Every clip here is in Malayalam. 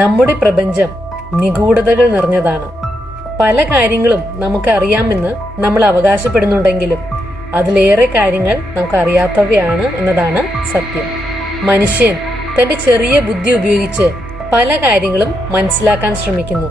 നമ്മുടെ പ്രപഞ്ചം നിഗൂഢതകൾ നിറഞ്ഞതാണ്. പല കാര്യങ്ങളും നമുക്ക് അറിയാമെന്ന് നമ്മൾ അവകാശപ്പെടുന്നുണ്ടെങ്കിലും അതിലേറെ കാര്യങ്ങൾ നമുക്ക് അറിയാത്തവയാണ് എന്നതാണ് സത്യം. മനുഷ്യൻ തന്റെ ചെറിയ ബുദ്ധി ഉപയോഗിച്ച് പല കാര്യങ്ങളും മനസ്സിലാക്കാൻ ശ്രമിക്കുന്നു.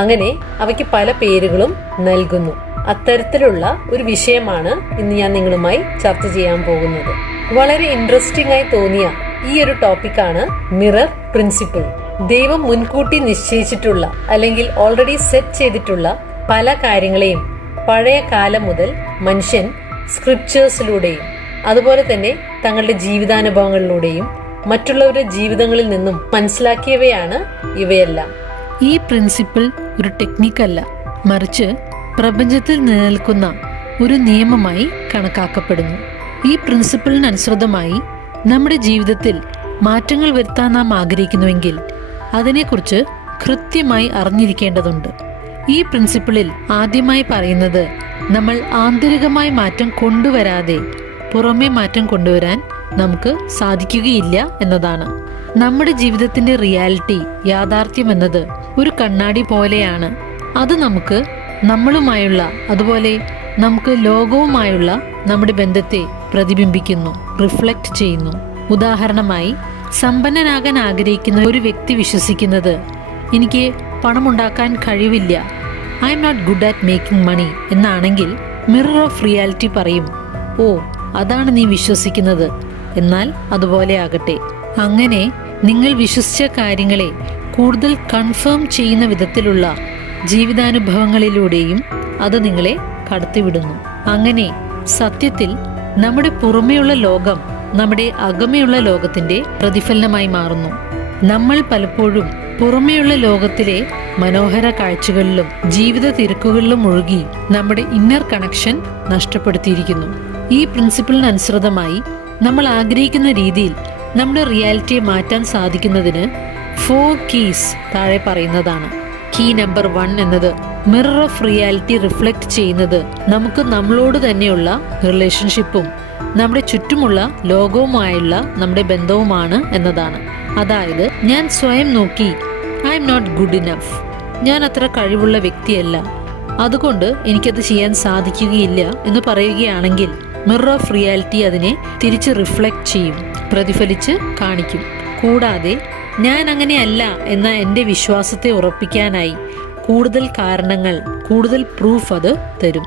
അങ്ങനെ അവയ്ക്ക് പല പേരുകളും നൽകുന്നു. അത്തരത്തിലുള്ള ഒരു വിഷയമാണ് ഇന്ന് ഞാൻ നിങ്ങളുമായി ചർച്ച ചെയ്യാൻ പോകുന്നത്. വളരെ ഇൻട്രസ്റ്റിംഗ് ആയി തോന്നിയ ഈ ഒരു ടോപ്പിക്കാണ് മിറർ പ്രിൻസിപ്പിൾ. ദൈവം മുൻകൂട്ടി നിശ്ചയിച്ചിട്ടുള്ള അല്ലെങ്കിൽ ഓൾറെഡി സെറ്റ് ചെയ്തിട്ടുള്ള പല കാര്യങ്ങളെയും പഴയ കാലം മുതൽ മനുഷ്യൻ സ്ക്രിപ്ചേഴ്സിലൂടെയും അതുപോലെ തന്നെ തങ്ങളുടെ ജീവിതാനുഭവങ്ങളിലൂടെയും മറ്റുള്ളവരുടെ ജീവിതങ്ങളിൽ നിന്നും മനസ്സിലാക്കിയവയാണ് ഇവയെല്ലാം. ഈ പ്രിൻസിപ്പിൾ ഒരു ടെക്നിക്കല്ല, മറിച്ച് പ്രപഞ്ചത്തിൽ നിലനിൽക്കുന്ന ഒരു നിയമമായി കണക്കാക്കപ്പെടുന്നു. ഈ പ്രിൻസിപ്പിളിനനുസൃതമായി നമ്മുടെ ജീവിതത്തിൽ മാറ്റങ്ങൾ വരുത്താൻ നാം ആഗ്രഹിക്കുന്നുവെങ്കിൽ അതിനെക്കുറിച്ച് കൃത്യമായി അറിഞ്ഞിരിക്കേണ്ടതുണ്ട്. ഈ പ്രിൻസിപ്പിളിൽ ആദ്യമായി പറയുന്നത് നമ്മൾ ആന്തരികമായി മാറ്റം കൊണ്ടുവരാതെ പുറമേ മാറ്റം കൊണ്ടുവരാൻ നമുക്ക് സാധിക്കുകയില്ല എന്നതാണ്. നമ്മുടെ ജീവിതത്തിന്റെ റിയാലിറ്റി, യാഥാർത്ഥ്യം എന്നത് ഒരു കണ്ണാടി പോലെയാണ്. അത് നമുക്ക് നമ്മളുമായുള്ള അതുപോലെ നമുക്ക് ലോകവുമായുള്ള നമ്മുടെ ബന്ധത്തെ പ്രതിബിംബിക്കുന്നു, റിഫ്ലക്റ്റ് ചെയ്യുന്നു. ഉദാഹരണമായി, സമ്പന്നനാകാൻ ആഗ്രഹിക്കുന്ന ഒരു വ്യക്തി വിശ്വസിക്കുന്നത് എനിക്ക് പണമുണ്ടാക്കാൻ കഴിവില്ല, I am not good at making money എന്നാണെങ്കിൽ മിറർ ഓഫ് റിയാലിറ്റി പറയും, ഓ അതാണ് നീ വിശ്വസിക്കുന്നത്, എന്നാൽ അതുപോലെ ആകട്ടെ. അങ്ങനെ നിങ്ങൾ വിശ്വസിച്ച കാര്യങ്ങളെ കൂടുതൽ കൺഫേം ചെയ്യുന്ന വിധത്തിലുള്ള ജീവിതാനുഭവങ്ങളിലൂടെയും അത് നിങ്ങളെ കടത്തിവിടുന്നു. അങ്ങനെ സത്യത്തിൽ നമ്മുടെ പുറമേയുള്ള ലോകം നമ്മുടെ അകമേയുള്ള ലോകത്തിന്റെ പ്രതിഫലനമായി മാറുന്നു. നമ്മൾ പലപ്പോഴും പുറമേയുള്ള ലോകത്തിലെ മനോഹര കാഴ്ചകളിലും ജീവിത തിരക്കുകളിലും മുഴുകി നമ്മുടെ ഇന്നർ കണക്ഷൻ നഷ്ടപ്പെടുത്തിയിരിക്കുന്നു. ഈ പ്രിൻസിപ്പിളിനനുസൃതമായി നമ്മൾ ആഗ്രഹിക്കുന്ന രീതിയിൽ നമ്മുടെ റിയാലിറ്റിയെ മാറ്റാൻ സാധിക്കുന്നതിന് 4 കീസ് താഴെ പറയുന്നതാണ്. കീ നമ്പർ 1 എന്നത് മിറർ ഓഫ് റിയാലിറ്റി റിഫ്ലക്റ്റ് ചെയ്യുന്നത് നമുക്ക് നമ്മളോട് തന്നെയുള്ള റിലേഷൻഷിപ്പും നമ്മുടെ ചുറ്റുമുള്ള ലോകവുമായുള്ള നമ്മുടെ ബന്ധവുമാണ് എന്നതാണ്. അതായത്, ഞാൻ സ്വയം നോക്കി I am not good enough, ഞാൻ അത്ര കഴിവുള്ള വ്യക്തിയല്ല, അതുകൊണ്ട് എനിക്കത് ചെയ്യാൻ സാധിക്കുകയില്ല എന്ന് പറയുകയാണെങ്കിൽ മിറർ ഓഫ് റിയാലിറ്റി അതിനെ തിരിച്ച് റിഫ്ലക്റ്റ് ചെയ്യും, പ്രതിഫലിച്ച് കാണിക്കും. കൂടാതെ ഞാൻ അങ്ങനെയല്ല എന്ന എൻ്റെ വിശ്വാസത്തെ ഉറപ്പിക്കാനായി കൂടുതൽ കാരണങ്ങൾ, കൂടുതൽ പ്രൂഫ് അത് തരും.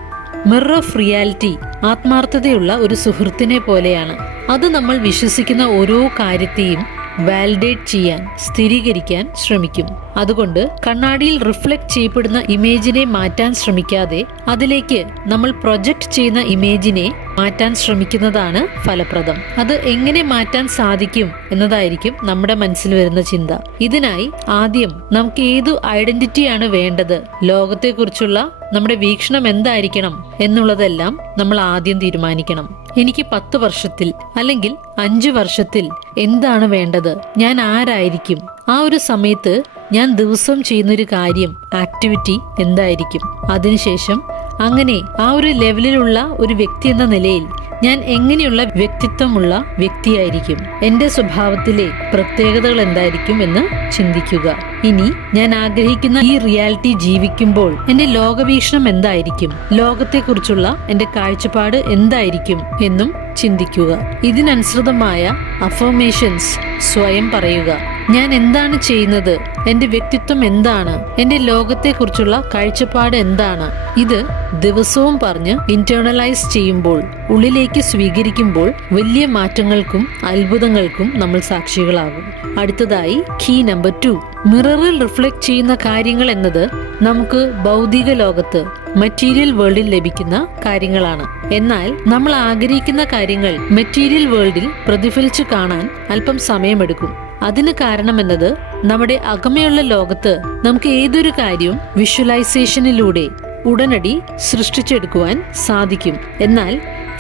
മിറർ ഓഫ് റിയാലിറ്റി ആത്മാർത്ഥതയുള്ള ഒരു സുഹൃത്തിനെ പോലെയാണ്. അത് നമ്മൾ വിശ്വസിക്കുന്ന ഓരോ കാര്യത്തെയും വാലിഡേറ്റ് ചെയ്യാൻ, സ്ഥിരീകരിക്കാൻ ശ്രമിക്കും. അതുകൊണ്ട് കണ്ണാടിയിൽ റിഫ്ലക്റ്റ് ചെയ്യപ്പെടുന്ന ഇമേജിനെ മാറ്റാൻ ശ്രമിക്കാതെ അതിലേക്ക് നമ്മൾ പ്രൊജക്റ്റ് ചെയ്യുന്ന ഇമേജിനെ മാറ്റാൻ ശ്രമിക്കുന്നതാണ് ഫലപ്രദം. അത് എങ്ങനെ മാറ്റാൻ സാധിക്കും എന്നതായിരിക്കും നമ്മുടെ മനസ്സിൽ വരുന്ന ചിന്ത. ഇതിനായി ആദ്യം നമുക്ക് ഏതു ഐഡന്റിറ്റിയാണ് വേണ്ടത്, ലോകത്തെക്കുറിച്ചുള്ള നമ്മുടെ വീക്ഷണം എന്തായിരിക്കണം എന്നുള്ളതെല്ലാം നമ്മൾ ആദ്യം തീരുമാനിക്കണം. എനിക്ക് 10 വർഷത്തിൽ അല്ലെങ്കിൽ 5 വർഷത്തിൽ എന്താണ് വേണ്ടത്, ഞാൻ ആരായിരിക്കും, ആ ഒരു സമയത്ത് ഞാൻ ദിവസം ചെയ്യുന്നൊരു കാര്യം, ആക്ടിവിറ്റി എന്തായിരിക്കും, അതിനുശേഷം അങ്ങനെ ആ ഒരു ലെവലിലുള്ള ഒരു വ്യക്തി എന്ന നിലയിൽ ഞാൻ എങ്ങനെയുള്ള വ്യക്തിത്വമുള്ള വ്യക്തിയായിരിക്കും, എൻ്റെ സ്വഭാവത്തിലെ പ്രത്യേകതകൾ എന്തായിരിക്കും എന്ന് ചിന്തിക്കുക. ഇനി ഞാൻ ആഗ്രഹിക്കുന്ന ഈ റിയാലിറ്റി ജീവിക്കുമ്പോൾ എൻ്റെ ലോകവീക്ഷണം എന്തായിരിക്കും, ലോകത്തെക്കുറിച്ചുള്ള എൻ്റെ കാഴ്ചപ്പാട് എന്തായിരിക്കും എന്നും ചിന്തിക്കുക. ഇതിനനുസൃതമായ അഫർമേഷൻസ് സ്വയം പറയുക. ഞാൻ എന്താണ് ചെയ്യുന്നത്, എൻ്റെ വ്യക്തിത്വം എന്താണ്, എൻ്റെ ലോകത്തെക്കുറിച്ചുള്ള കാഴ്ചപ്പാട് എന്താണ്. ഇത് ദിവസവും പറഞ്ഞ് ഇന്റേണലൈസ് ചെയ്യുമ്പോൾ, ഉള്ളിലേക്ക് സ്വീകരിക്കുമ്പോൾ വലിയ മാറ്റങ്ങൾക്കും അത്ഭുതങ്ങൾക്കും നമ്മൾ സാക്ഷികളാകും. അടുത്തതായി കീ നമ്പർ 2, മിററിൽ റിഫ്ലക്റ്റ് ചെയ്യുന്ന കാര്യങ്ങൾ എന്നത് നമുക്ക് ഭൗതിക ലോകത്ത് മെറ്റീരിയൽ വേൾഡിൽ ലഭിക്കുന്ന കാര്യങ്ങളാണ്. എന്നാൽ നമ്മൾ ആഗ്രഹിക്കുന്ന കാര്യങ്ങൾ മെറ്റീരിയൽ വേൾഡിൽ പ്രതിഫലിച്ചു കാണാൻ അല്പം സമയമെടുക്കും. അതിന് കാരണമെന്നത് നമ്മുടെ അകമയുള്ള ലോകത്ത് നമുക്ക് ഏതൊരു കാര്യവും വിഷ്വലൈസേഷനിലൂടെ ഉടനടി സൃഷ്ടിച്ചെടുക്കുവാൻ സാധിക്കും. എന്നാൽ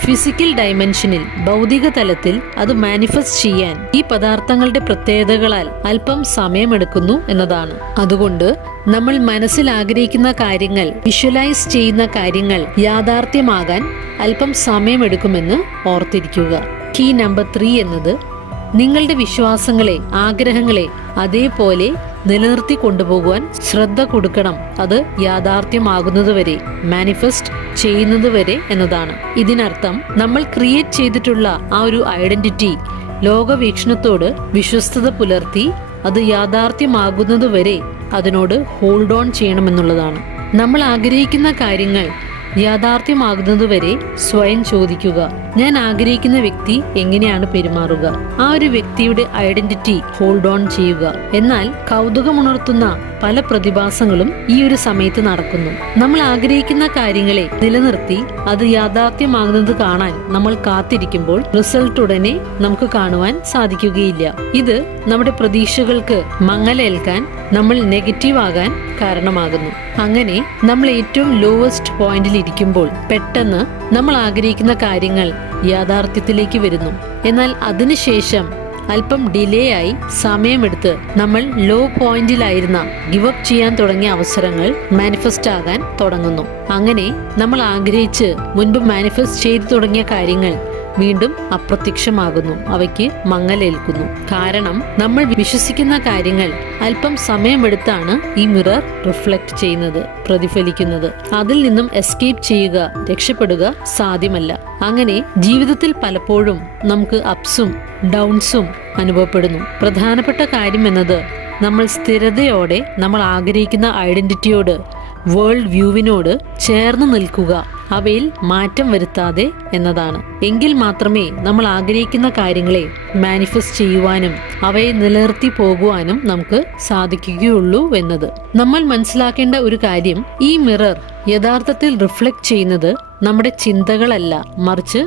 ഫിസിക്കൽ ഡയമെൻഷനിൽ, ഭൗതിക തലത്തിൽ അത് മാനിഫെസ്റ്റ് ചെയ്യാൻ ഈ പദാർത്ഥങ്ങളുടെ പ്രത്യേകതകളാൽ അല്പം സമയമെടുക്കുന്നു എന്നതാണ്. അതുകൊണ്ട് നമ്മൾ മനസ്സിൽ ആഗ്രഹിക്കുന്ന കാര്യങ്ങൾ, വിഷ്വലൈസ് ചെയ്യുന്ന കാര്യങ്ങൾ യാഥാർത്ഥ്യമാകാൻ അല്പം സമയമെടുക്കുമെന്ന് ഓർത്തിരിക്കുക. കീ നമ്പർ 3 എന്നത് നിങ്ങളുടെ വിശ്വാസങ്ങളെ, ആഗ്രഹങ്ങളെ അതേപോലെ നിലനിർത്തി കൊണ്ടുപോകുവാൻ ശ്രദ്ധ കൊടുക്കണം. അത് യാഥാർത്ഥ്യമാകുന്നതുവരെ, മാനിഫെസ്റ്റ് ചെയ്യുന്നതുവരെ എന്നതാണ്. ഇതിനർത്ഥം നമ്മൾ ക്രിയേറ്റ് ചെയ്തിട്ടുള്ള ആ ഒരു ഐഡന്റിറ്റി ലോകവീക്ഷണത്തോട് വിശ്വസ്തത പുലർത്തി അത് യാഥാർത്ഥ്യമാകുന്നതുവരെ അതിനോട് ഹോൾഡ് ഓൺ ചെയ്യണമെന്നുള്ളതാണ്. നമ്മൾ ആഗ്രഹിക്കുന്ന കാര്യങ്ങൾ യാഥാർത്ഥ്യമാകുന്നതുവരെ സ്വയം ചോദിക്കുക, ഞാൻ ആഗ്രഹിക്കുന്ന വ്യക്തി എങ്ങനെയാണ് പെരുമാറുക? ആ ഒരു വ്യക്തിയുടെ ഐഡന്റിറ്റി ഹോൾഡ് ഓൺ ചെയ്യുക. എന്നാൽ കൗതുകമുണർത്തുന്ന പല പ്രതിഭാസങ്ങളും ഈ ഒരു സമയത്ത് നടക്കുന്നു. നമ്മൾ ആഗ്രഹിക്കുന്ന കാര്യങ്ങളെ നിലനിർത്തി അത് യാഥാർത്ഥ്യമാകുന്നത് കാണാൻ നമ്മൾ കാത്തിരിക്കുമ്പോൾ റിസൾട്ട് ഉടനെ നമുക്ക് കാണുവാൻ സാധിക്കുകയില്ല. ഇത് നമ്മുടെ പ്രതീക്ഷകൾക്ക് മങ്ങലേൽക്കാൻ, നമ്മൾ നെഗറ്റീവ് ആകാൻ കാരണമാകുന്നു. അങ്ങനെ നമ്മൾ ഏറ്റവും ലോവസ്റ്റ് പോയിന്റിൽ ഇരിക്കുമ്പോൾ പെട്ടെന്ന് നമ്മൾ ആഗ്രഹിക്കുന്ന കാര്യങ്ങൾ യാഥാർത്ഥ്യത്തിലേക്ക് വരുന്നു. എന്നാൽ അതിനുശേഷം അല്പം ഡിലേ ആയി, സമയമെടുത്ത് നമ്മൾ ലോ പോയിന്റിലായിരുന്ന, ഗിവ് അപ്പ് ചെയ്യാൻ തുടങ്ങിയ അവസരങ്ങൾ മാനിഫെസ്റ്റ് ആകാൻ തുടങ്ങുന്നു. അങ്ങനെ നമ്മൾ ആഗ്രഹിച്ച് മുൻപ് മാനിഫെസ്റ്റ് ചെയ്തു തുടങ്ങിയ കാര്യങ്ങൾ വീണ്ടും അപ്രത്യക്ഷമാകുന്നു, അവയ്ക്ക് മങ്ങലേൽക്കുന്നു. കാരണം നമ്മൾ വിശ്വസിക്കുന്ന കാര്യങ്ങൾ അല്പം സമയമെടുത്താണ് ഈ മിറർ റിഫ്ലക്ട് ചെയ്യുന്നത്, പ്രതിഫലിക്കുന്നത്. അതിൽ നിന്നും എസ്കേപ്പ് ചെയ്യുക, രക്ഷപ്പെടുക സാധ്യമല്ല. അങ്ങനെ ജീവിതത്തിൽ പലപ്പോഴും നമുക്ക് അപ്സും ഡൗൺസും അനുഭവപ്പെടുന്നു. പ്രധാനപ്പെട്ട കാര്യം എന്നത് നമ്മൾ സ്ഥിരതയോടെ നമ്മൾ ആഗ്രഹിക്കുന്ന ഐഡന്റിറ്റിയോട്, വേൾഡ് വ്യൂവിനോട് ചേർന്ന് നിൽക്കുക, അവയിൽ മാറ്റം വരുത്താതെ എന്നതാണ്. എങ്കിൽ മാത്രമേ നമ്മൾ ആഗ്രഹിക്കുന്ന കാര്യങ്ങളെ മാനിഫെസ്റ്റ് ചെയ്യുവാനും അവയെ നിലനിർത്തി പോകുവാനും നമുക്ക് സാധിക്കുകയുള്ളൂ എന്നത്. നമ്മൾ മനസ്സിലാക്കേണ്ട ഒരു കാര്യം, ഈ മിറർ യഥാർത്ഥത്തിൽ റിഫ്ലക്ട് ചെയ്യുന്നത് നമ്മുടെ ചിന്തകളല്ല, മറിച്ച്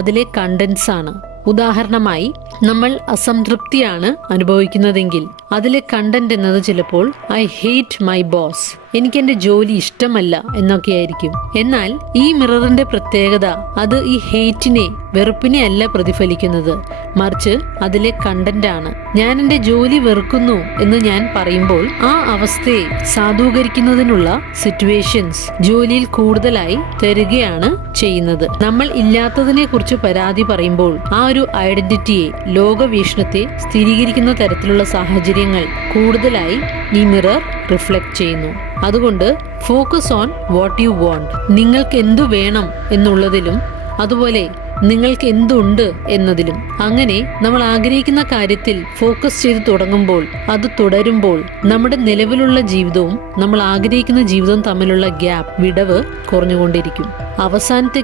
അതിലെ കണ്ടന്റ്സ് ആണ്. ഉദാഹരണമായി, നമ്മൾ അസംതൃപ്തിയാണ് അനുഭവിക്കുന്നതെങ്കിൽ അതിലെ കണ്ടന്റ് എന്നത് ചിലപ്പോൾ ഐ ഹേറ്റ് മൈ ബോസ്, എനിക്ക് എന്റെ ജോലി ഇഷ്ടമല്ല എന്നൊക്കെയായിരിക്കും. എന്നാൽ ഈ മിററിന്റെ പ്രത്യേകത, അത് ഈ ഹേറ്റിനെ, വെറുപ്പിനെ അല്ല പ്രതിഫലിക്കുന്നത്, മറിച്ച് അതിലെ കണ്ടന്റ് ആണ്. ഞാൻ എന്റെ ജോലി വെറുക്കുന്നു എന്ന് ഞാൻ പറയുമ്പോൾ ആ അവസ്ഥയെ സാധൂകരിക്കുന്നതിനുള്ള സിറ്റുവേഷൻസ് ജോലിയിൽ കൂടുതലായി തരികയാണ് ചെയ്യുന്നത്. നമ്മൾ ഇല്ലാത്തതിനെ കുറിച്ച് പരാതി പറയുമ്പോൾ ആ ഒരു ഐഡന്റിറ്റിയെ, ലോകവീക്ഷണത്തെ സ്ഥിരീകരിക്കുന്ന തരത്തിലുള്ള സാഹചര്യങ്ങൾ കൂടുതലായി ഈ മിറർ റിഫ്ലക്ട് ചെയ്യുന്നു. അതുകൊണ്ട് focus on what you want. നിങ്ങൾക്ക് എന്തു വേണം എന്നുള്ളതിലും അതുപോലെ നിങ്ങൾക്ക് എന്തുണ്ട് എന്നതിലും. അങ്ങനെ നമ്മൾ ആഗ്രഹിക്കുന്ന കാര്യത്തിൽ ഫോക്കസ് ചെയ്ത് തുടങ്ങുമ്പോൾ, അത് തുടരുമ്പോൾ നമ്മുടെ നിലവിലുള്ള ജീവിതവും നമ്മൾ ആഗ്രഹിക്കുന്ന ജീവിതവും തമ്മിലുള്ള ഗ്യാപ്പ്, വിടവ് കുറഞ്ഞുകൊണ്ടിരിക്കും. അവസാനത്തെ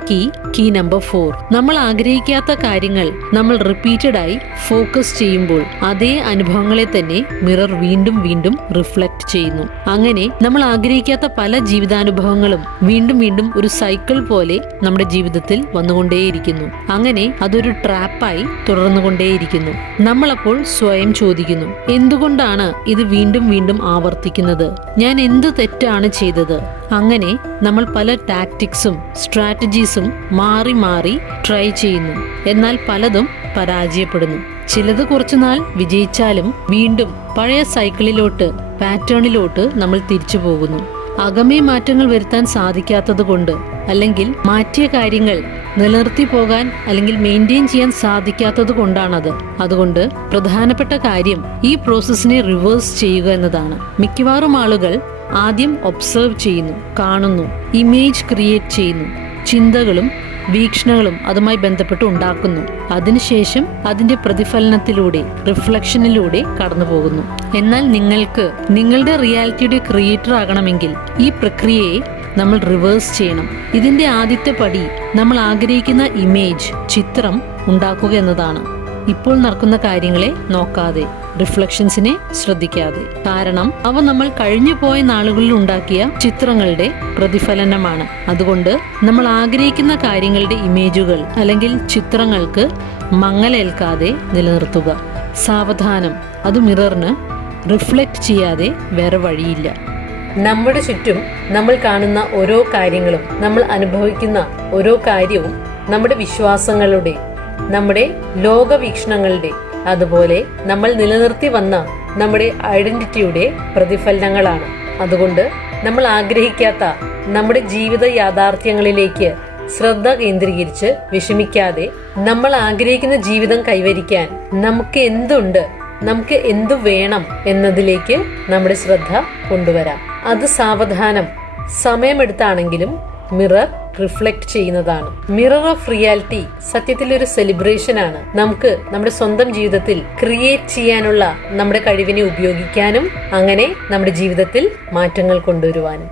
കീ നമ്പർ 4, നമ്മൾ ആഗ്രഹിക്കാത്ത കാര്യങ്ങൾ നമ്മൾ റിപ്പീറ്റഡ് ആയി ഫോക്കസ് ചെയ്യുമ്പോൾ അതേ അനുഭവങ്ങളെ തന്നെ മിറർ വീണ്ടും വീണ്ടും റിഫ്ലക്ട് ചെയ്യുന്നു. അങ്ങനെ നമ്മൾ ആഗ്രഹിക്കാത്ത പല ജീവിതാനുഭവങ്ങളും വീണ്ടും വീണ്ടും ഒരു സൈക്കിൾ പോലെ നമ്മുടെ ജീവിതത്തിൽ വന്നുകൊണ്ടേയിരിക്കുന്നു. അങ്ങനെ അതൊരു ട്രാപ്പായി തുടർന്നുകൊണ്ടേയിരിക്കുന്നു. നമ്മളപ്പോൾ സ്വയം ചോദിക്കുന്നു, എന്തുകൊണ്ടാണ് ഇത് വീണ്ടും വീണ്ടും ആവർത്തിക്കുന്നത്? ഞാൻ എന്ത് തെറ്റാണ് ചെയ്തത്? അങ്ങനെ നമ്മൾ പല ടാക്ടിക്സും സ്ട്രാറ്റജീസും മാറി മാറി ട്രൈ ചെയ്യുന്നു. എന്നാൽ പലതും പരാജയപ്പെടുന്നു. ചിലത് കുറച്ചുനാൾ വിജയിച്ചാലും വീണ്ടും പഴയ സൈക്കിളിലോട്ട്, പാറ്റേണിലോട്ട് നമ്മൾ തിരിച്ചു പോകുന്നു. അകമേ മാറ്റങ്ങൾ വരുത്താൻ സാധിക്കാത്തത് കൊണ്ട്, അല്ലെങ്കിൽ മാറ്റിയ കാര്യങ്ങൾ നിലനിർത്തി പോകാൻ അല്ലെങ്കിൽ മെയിൻറ്റെയിൻ ചെയ്യാൻ സാധിക്കാത്തത് കൊണ്ടാണത്. അതുകൊണ്ട് പ്രധാനപ്പെട്ട കാര്യം ഈ പ്രോസസ്സിനെ റിവേഴ്സ് ചെയ്യുക എന്നതാണ്. മിക്കവാറും ആളുകൾ ആദ്യം ഒബ്സർവ് ചെയ്യുന്നു, കാണുന്നു, ഇമേജ് ക്രിയേറ്റ് ചെയ്യുന്നു, ചിന്തകളും വീക്ഷണങ്ങളും അതുമായി ബന്ധപ്പെട്ട് ഉണ്ടാക്കുന്നു. അതിനുശേഷം അതിന്റെ പ്രതിഫലനത്തിലൂടെ, റിഫ്ലക്ഷനിലൂടെ കടന്നു പോകുന്നു. എന്നാൽ നിങ്ങൾക്ക് നിങ്ങളുടെ റിയാലിറ്റിയുടെ ക്രിയേറ്റർ ആകണമെങ്കിൽ ഈ പ്രക്രിയയെ നമ്മൾ റിവേഴ്സ് ചെയ്യണം. ഇതിന്റെ ആദ്യത്തെ പടി നമ്മൾ ആഗ്രഹിക്കുന്ന ഇമേജ്, ചിത്രം ഉണ്ടാക്കുക എന്നതാണ്. ഇപ്പോൾ നടക്കുന്ന കാര്യങ്ങളെ നോക്കാതെ, റിഫ്ലക്ഷൻസിനെ ശ്രദ്ധിക്കാതെ. കാരണം അവ നമ്മൾ കഴിഞ്ഞു പോയ നാളുകളിൽ ഉണ്ടാക്കിയ ചിത്രങ്ങളുടെ പ്രതിഫലനമാണ്. അതുകൊണ്ട് നമ്മൾ ആഗ്രഹിക്കുന്ന കാര്യങ്ങളുടെ ഇമേജുകൾ അല്ലെങ്കിൽ ചിത്രങ്ങൾക്ക് മങ്ങലേൽക്കാതെ നിലനിർത്തുക. സാവധാനം, അത് മിററിന് റിഫ്ലക്റ്റ് ചെയ്യാതെ വേറെ വഴിയില്ല. നമ്മുടെ ചുറ്റും നമ്മൾ കാണുന്ന ഓരോ കാര്യങ്ങളും, നമ്മൾ അനുഭവിക്കുന്ന ഓരോ കാര്യവും നമ്മുടെ വിശ്വാസങ്ങളുടെ, നമ്മുടെ ലോകവീക്ഷണങ്ങളുടെ, അതുപോലെ നമ്മൾ നിലനിർത്തി വന്ന നമ്മുടെ ഐഡന്റിറ്റിയുടെ പ്രതിഫലനങ്ങളാണ്. അതുകൊണ്ട് നമ്മൾ ആഗ്രഹിക്കാത്ത നമ്മുടെ ജീവിത യാഥാർത്ഥ്യങ്ങളിലേക്ക് ശ്രദ്ധ കേന്ദ്രീകരിച്ച് വിഷമിക്കാതെ നമ്മൾ ആഗ്രഹിക്കുന്ന ജീവിതം കൈവരിക്കാൻ നമുക്ക് എന്തുണ്ട്, നമുക്ക് എന്തു വേണം എന്നതിലേക്ക് നമ്മുടെ ശ്രദ്ധ കൊണ്ടുവരാം. അത് സാവധാനം സമയമെടുത്താണെങ്കിലും മിറർ റിഫ്ലക്ട് ചെയ്യുന്നതാണ്. മിറർ ഓഫ് റിയാലിറ്റി സത്യത്തിൽ ഒരു സെലിബ്രേഷൻ ആണ്. നമുക്ക് നമ്മുടെ സ്വന്തം ജീവിതത്തിൽ ക്രിയേറ്റ് ചെയ്യാനുള്ള നമ്മുടെ കഴിവിനെ ഉപയോഗിക്കാനും അങ്ങനെ നമ്മുടെ ജീവിതത്തിൽ മാറ്റങ്ങൾ കൊണ്ടുവരുവാനും.